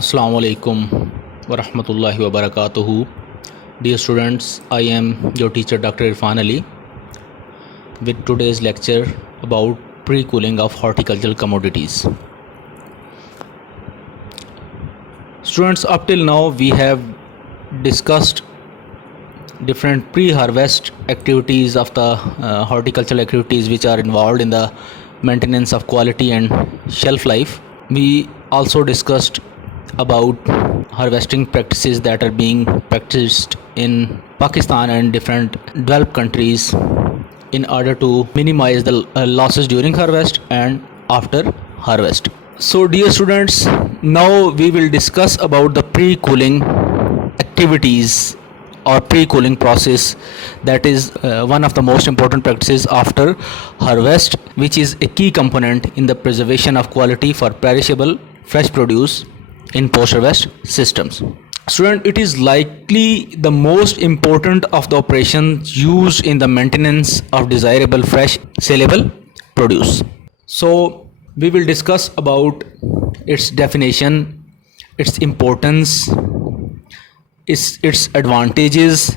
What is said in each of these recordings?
Assalamu alaikum wa rahmatullahi wa barakatuhu. Dear students, I am your teacher Dr. Irfan Ali with today's lecture about pre-cooling of horticultural commodities. Students, up till now we have discussed different pre-harvest activities of the horticultural activities which are involved in the maintenance of quality and shelf life. We also discussed about harvesting practices that are being practiced in Pakistan and different developed countries in order to minimize the losses during harvest and after harvest. So dear students, now we will discuss about the pre-cooling activities or pre-cooling process, that is one of the most important practices after harvest, which is a key component in the preservation of quality for perishable fresh produce in post-harvest systems. Student, it is likely the most important of the operations used in the maintenance of desirable fresh saleable produce. So we will discuss about its definition, its importance, its advantages,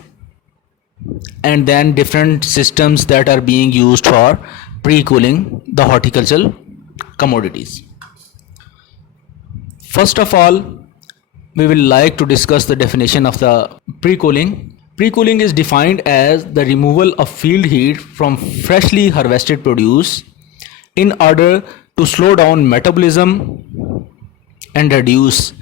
and then different systems that are being used for pre-cooling the horticultural commodities. First of all, we will like to discuss the definition of the pre-cooling. Pre-cooling is defined as the removal of field heat from freshly harvested produce in order to slow down metabolism and reduce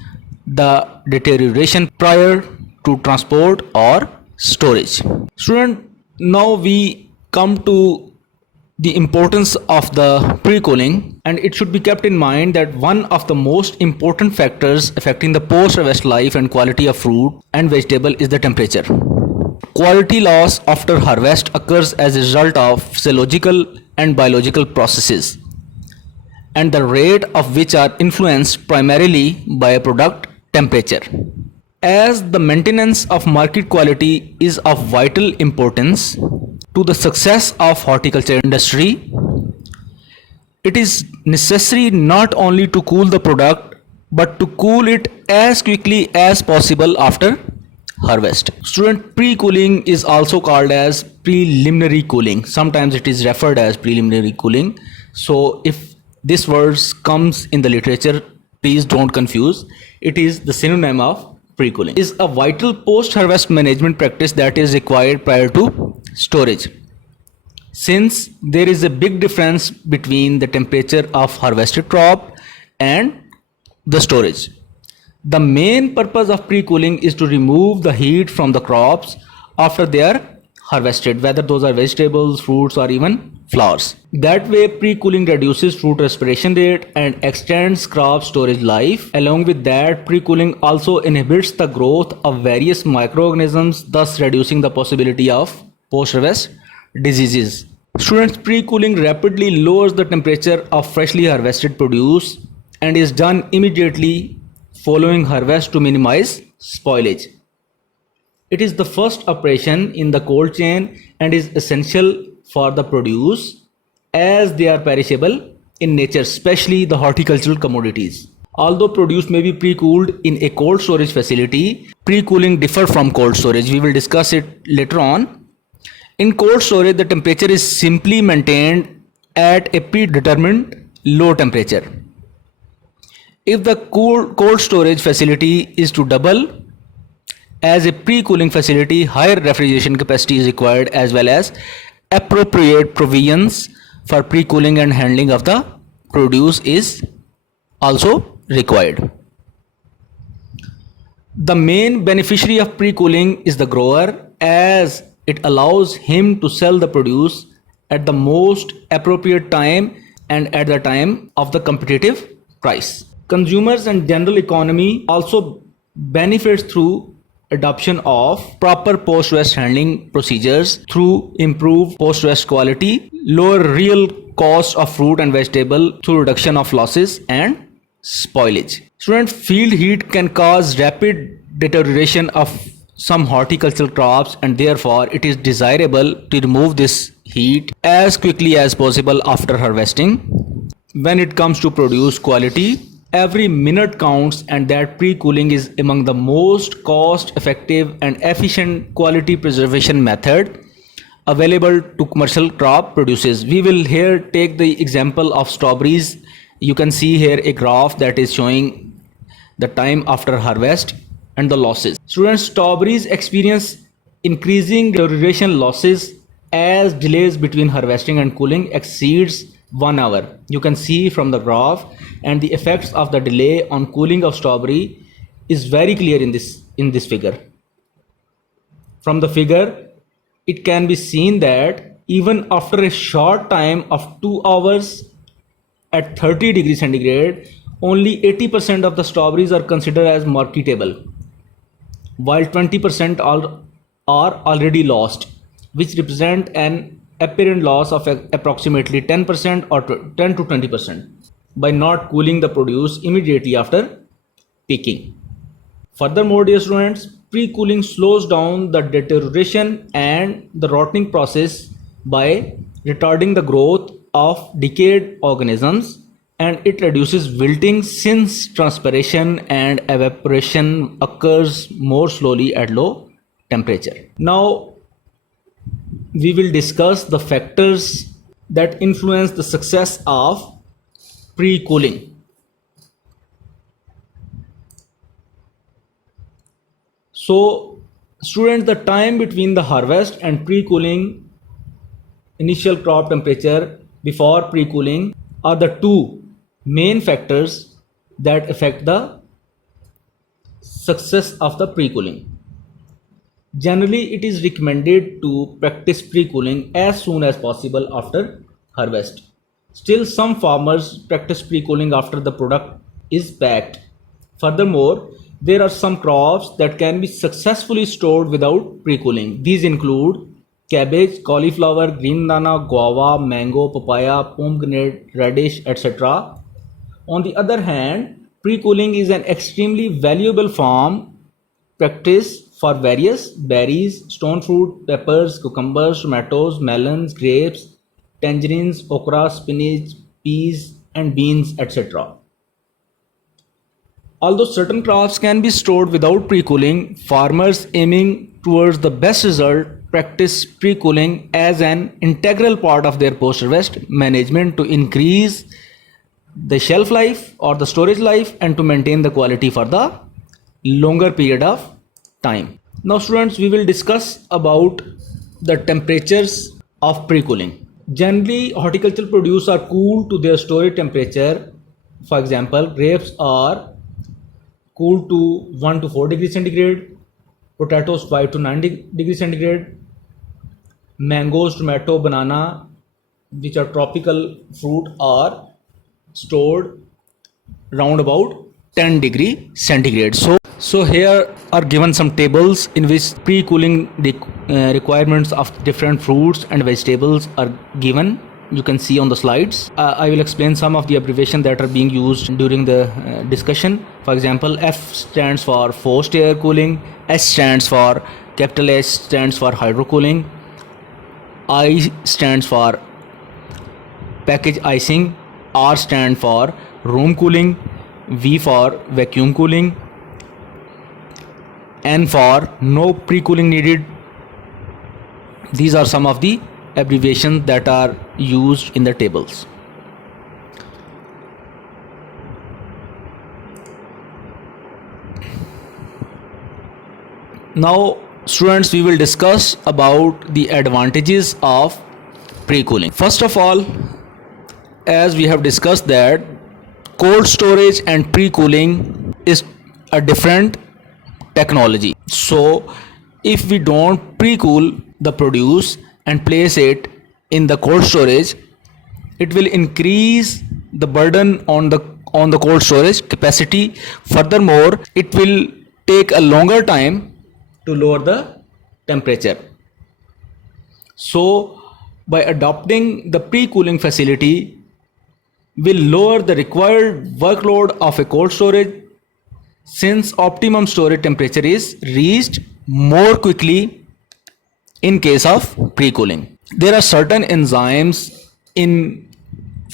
the deterioration prior to transport or storage. Student, now we come to the importance of the pre-cooling, and it should be kept in mind that one of the most important factors affecting the post-harvest life and quality of fruit and vegetable is the temperature. Quality loss after harvest occurs as a result of physiological and biological processes, and the rate of which are influenced primarily by a product temperature. As the maintenance of market quality is of vital importance to the success of horticulture industry, it is necessary not only to cool the product but to cool it as quickly as possible after harvest. Student, pre-cooling is also called as preliminary cooling. Sometimes it is referred as preliminary cooling. So if this word comes in the literature, please don't confuse. It is the synonym of pre-cooling. It is a vital post-harvest management practice that is required prior to storage, since there is a big difference between the temperature of harvested crop and the storage. The main purpose of pre-cooling is to remove the heat from the crops after they are harvested, whether those are vegetables, fruits, or even flowers. That way, pre-cooling reduces fruit respiration rate and extends crop storage life. Along with that, pre-cooling also inhibits the growth of various microorganisms, thus reducing the possibility of post-harvest diseases. Students, pre-cooling rapidly lowers the temperature of freshly harvested produce and is done immediately following harvest to minimize spoilage. It is the first operation in the cold chain and is essential for the produce as they are perishable in nature, especially the horticultural commodities. Although produce may be pre-cooled in a cold storage facility, pre-cooling differs from cold storage. We will discuss it later on. In cold storage, the temperature is simply maintained at a predetermined low temperature. If the cold storage facility is to double as a pre-cooling facility, higher refrigeration capacity is required, as well as appropriate provisions for pre-cooling and handling of the produce is also required. The main beneficiary of pre-cooling is the grower, as it allows him to sell the produce at the most appropriate time and at the time of the competitive price. Consumers and general economy also benefits through adoption of proper post-harvest handling procedures through improved post-harvest quality, lower real cost of fruit and vegetable through reduction of losses and spoilage. Student, field heat can cause rapid deterioration of some horticultural crops, and therefore it is desirable to remove this heat as quickly as possible after harvesting. When it comes to produce quality, Every minute counts, and that pre-cooling is among the most cost-effective and efficient quality preservation method available to commercial crop produces. We will here take the example of strawberries. You can see here a graph that is showing the time after harvest and the losses. Students, strawberries experience increasing deterioration losses as delays between harvesting and cooling exceeds 1 hour. You can see from the graph, and the effects of the delay on cooling of strawberry is very clear in this figure. From the figure, it can be seen that even after a short time of 2 hours at 30 degrees centigrade, only 80% of the strawberries are considered as marketable, while 20% are already lost, which represent an apparent loss of approximately 10% or 10 to 20% by not cooling the produce immediately after picking. Furthermore, dear students, pre-cooling slows down the deterioration and the rotting process by retarding the growth of decayed organisms, and it reduces wilting since transpiration and evaporation occurs more slowly at low temperature. Now, we will discuss the factors that influence the success of pre-cooling. So, students, the time between the harvest and pre-cooling, initial crop temperature before pre-cooling, are the two main factors that affect the success of the pre-cooling. Generally, it is recommended to practice pre-cooling as soon as possible after harvest. Still, some farmers practice pre-cooling after the product is packed. Furthermore, there are some crops that can be successfully stored without pre-cooling. These include cabbage, cauliflower, green banana, guava, mango, papaya, pomegranate, radish, etc. On the other hand, pre-cooling is an extremely valuable farm practice for various berries, stone fruit, peppers, cucumbers, tomatoes, melons, grapes, tangerines, okra, spinach, peas, and beans, etc. Although certain crops can be stored without pre-cooling, farmers aiming towards the best result practice pre-cooling as an integral part of their post-harvest management to increase the shelf life or the storage life and to maintain the quality for the longer period of time. Now students, we will discuss about the temperatures of pre-cooling. Generally, horticultural produce are cooled to their storage temperature. For example, grapes are cooled to 1 to 4 degrees centigrade, potatoes 5 to 9 degrees centigrade, mangoes, tomato, banana, which are tropical fruit, are stored round about 10 degree centigrade. So here are given some tables in which pre-cooling requirements of different fruits and vegetables are given. You can see on the slides. I will explain some of the abbreviations that are being used during the discussion. For example, F stands for forced air cooling, S stands for capital S stands for hydrocooling, I stands for package icing, R stands for room cooling, V for vacuum cooling, N for no pre-cooling needed. These are some of the abbreviations that are used in the tables. Now students, we will discuss about the advantages of pre-cooling. First of all, as we have discussed that cold storage and pre-cooling is a different technology. So if we don't pre-cool the produce and place it in the cold storage, it will increase the burden on the cold storage capacity. Furthermore, it will take a longer time to lower the temperature. So by adopting the pre-cooling facility will lower the required workload of a cold storage, since optimum storage temperature is reached more quickly in case of pre-cooling. There are certain enzymes in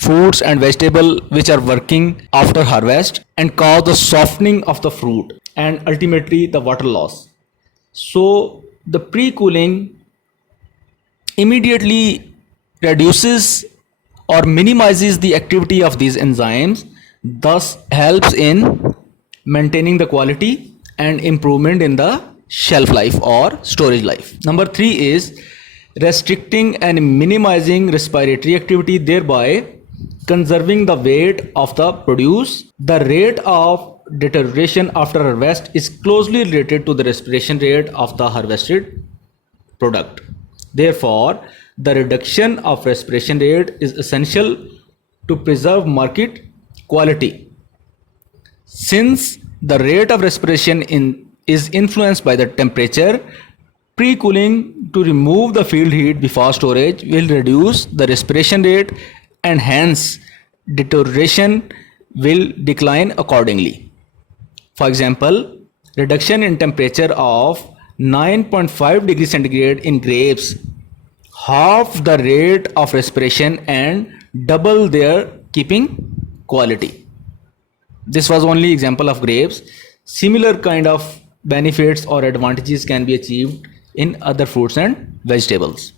fruits and vegetables which are working after harvest and cause the softening of the fruit and ultimately the water loss. So the pre-cooling immediately reduces or minimizes the activity of these enzymes, thus helps in maintaining the quality and improvement in the shelf life or storage life. Number 3 is restricting and minimizing respiratory activity, thereby conserving the weight of the produce. The rate of deterioration after harvest is closely related to the respiration rate of the harvested product. Therefore, the reduction of respiration rate is essential to preserve market quality. Since the rate of respiration is influenced by the temperature, pre-cooling to remove the field heat before storage will reduce the respiration rate and hence deterioration will decline accordingly. For example, reduction in temperature of 9.5 degrees centigrade in grapes half the rate of respiration and double their keeping quality. This was only example of grapes. Similar kind of benefits or advantages can be achieved in other fruits and vegetables.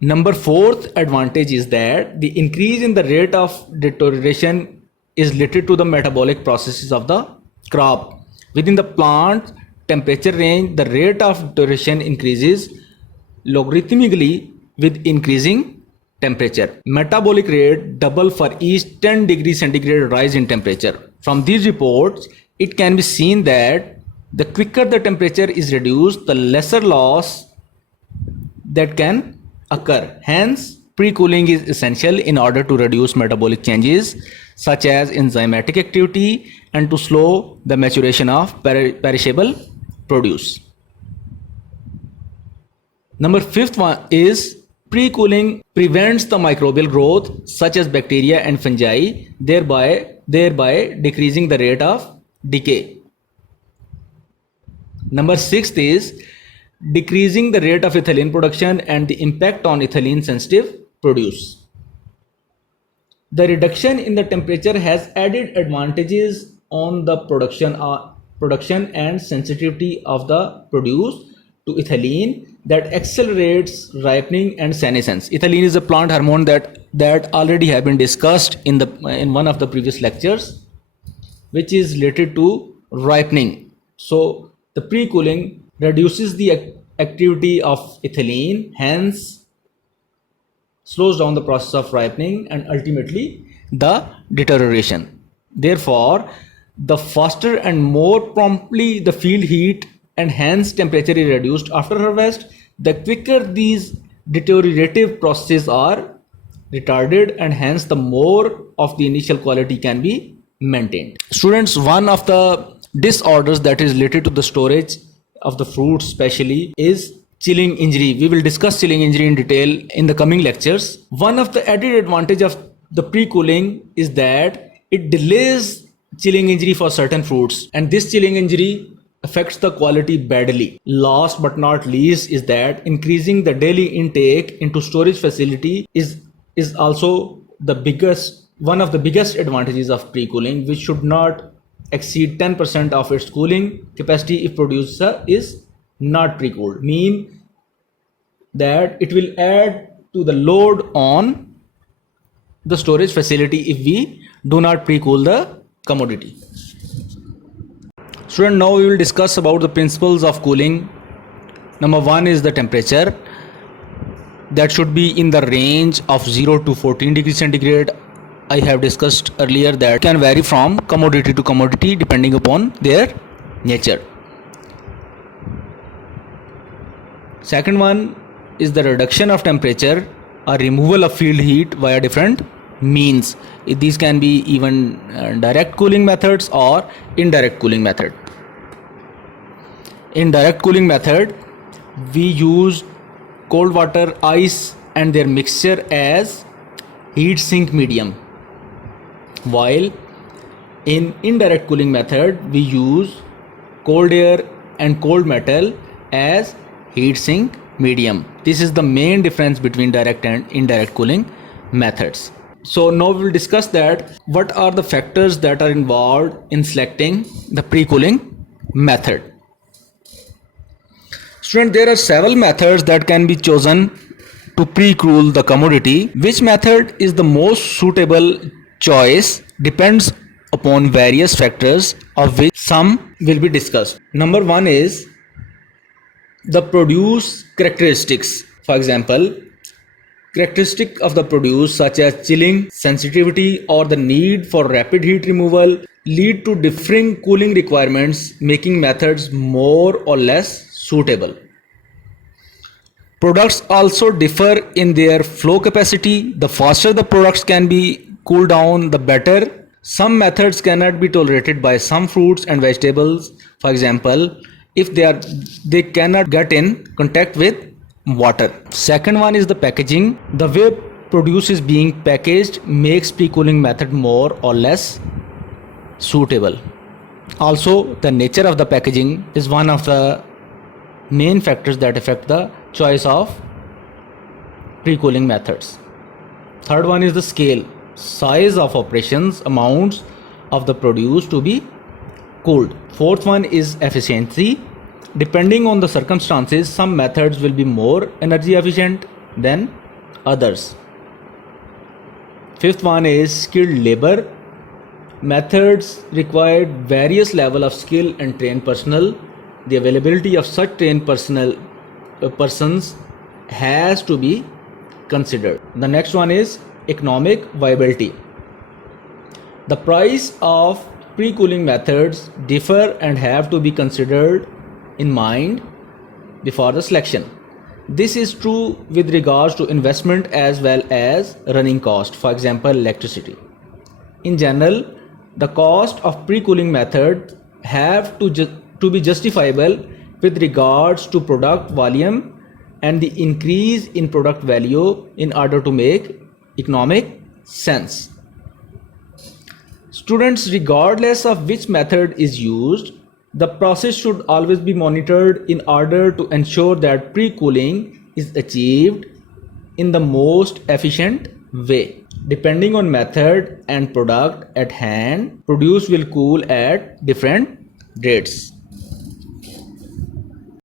Number 4th advantage is that the increase in the rate of deterioration is related to the metabolic processes of the crop. Within the plant temperature range, the rate of deterioration increases logarithmically with increasing temperature. Metabolic rate double for each 10 degrees centigrade rise in temperature. From these reports, it can be seen that the quicker the temperature is reduced, the lesser loss that can occur. Hence, pre-cooling is essential in order to reduce metabolic changes such as enzymatic activity and to slow the maturation of perishable produce. Number 5th one is pre-cooling prevents the microbial growth such as bacteria and fungi, thereby decreasing the rate of decay. Number 6th is decreasing the rate of ethylene production and the impact on ethylene sensitive produce. The reduction in the temperature has added advantages on the production and sensitivity of the produce to ethylene that accelerates ripening and senescence. Ethylene is a plant hormone that already have been discussed in one of the previous lectures, which is related to ripening. So the pre-cooling reduces the activity of ethylene, hence slows down the process of ripening and ultimately the deterioration. Therefore, the faster and more promptly the field heat and hence temperature is reduced after harvest, the quicker these deteriorative processes are retarded and hence the more of the initial quality can be maintained. Students, one of the disorders that is related to the storage of the fruits especially is chilling injury. We will discuss chilling injury in detail in the coming lectures. One of the added advantage of the pre-cooling is that it delays chilling injury for certain fruits, and this chilling injury affects the quality badly. Last but not least is that increasing the daily intake into storage facility is also one of the biggest advantages of pre-cooling, which should not exceed 10% of its cooling capacity if producer is not pre-cooled. Mean that it will add to the load on the storage facility if we do not pre-cool the commodity. Student, now we will discuss about the principles of cooling. Number 1 is the temperature that should be in the range of 0 to 14 degrees centigrade. I have discussed earlier that can vary from commodity to commodity depending upon their nature. Second one is the reduction of temperature or removal of field heat via different means. These can be even direct cooling methods or indirect cooling method. In direct cooling method, we use cold water, ice and their mixture as heat sink medium, while in indirect cooling method we use cold air and cold metal as heat sink medium. This is the main difference between direct and indirect cooling methods. So now we will discuss that what are the factors that are involved in selecting the pre-cooling method. Student, there are several methods that can be chosen to pre-cool the commodity. Which method is the most suitable choice depends upon various factors, of which some will be discussed. Number one is the produce characteristics. For example, characteristic of the produce such as chilling, sensitivity, or the need for rapid heat removal lead to differing cooling requirements, making methods more or less suitable. Products also differ in their flow capacity. The faster the products can be cooled down, the better. Some methods cannot be tolerated by some fruits and vegetables. For example, if they cannot get in contact with water. Second one is the packaging. The way produce is being packaged makes pre-cooling method more or less suitable. Also, the nature of the packaging is one of the main factors that affect the choice of pre-cooling methods. Third one is the scale, size of operations, amounts of the produce to be cooled. Fourth one is efficiency. Depending on the circumstances, some methods will be more energy efficient than others. Fifth one is skilled labor. Methods require various level of skill and trained personnel. The availability of such trained persons has to be considered. The next one is economic viability. The price of pre-cooling methods differ and have to be considered in mind before the selection. This is true with regards to investment as well as running cost, for example electricity. In general, the cost of pre-cooling method have to be justifiable with regards to product volume and the increase in product value in order to make economic sense. Students, regardless of which method is used, the process should always be monitored in order to ensure that pre-cooling is achieved in the most efficient way. Depending on method and product at hand, produce will cool at different rates.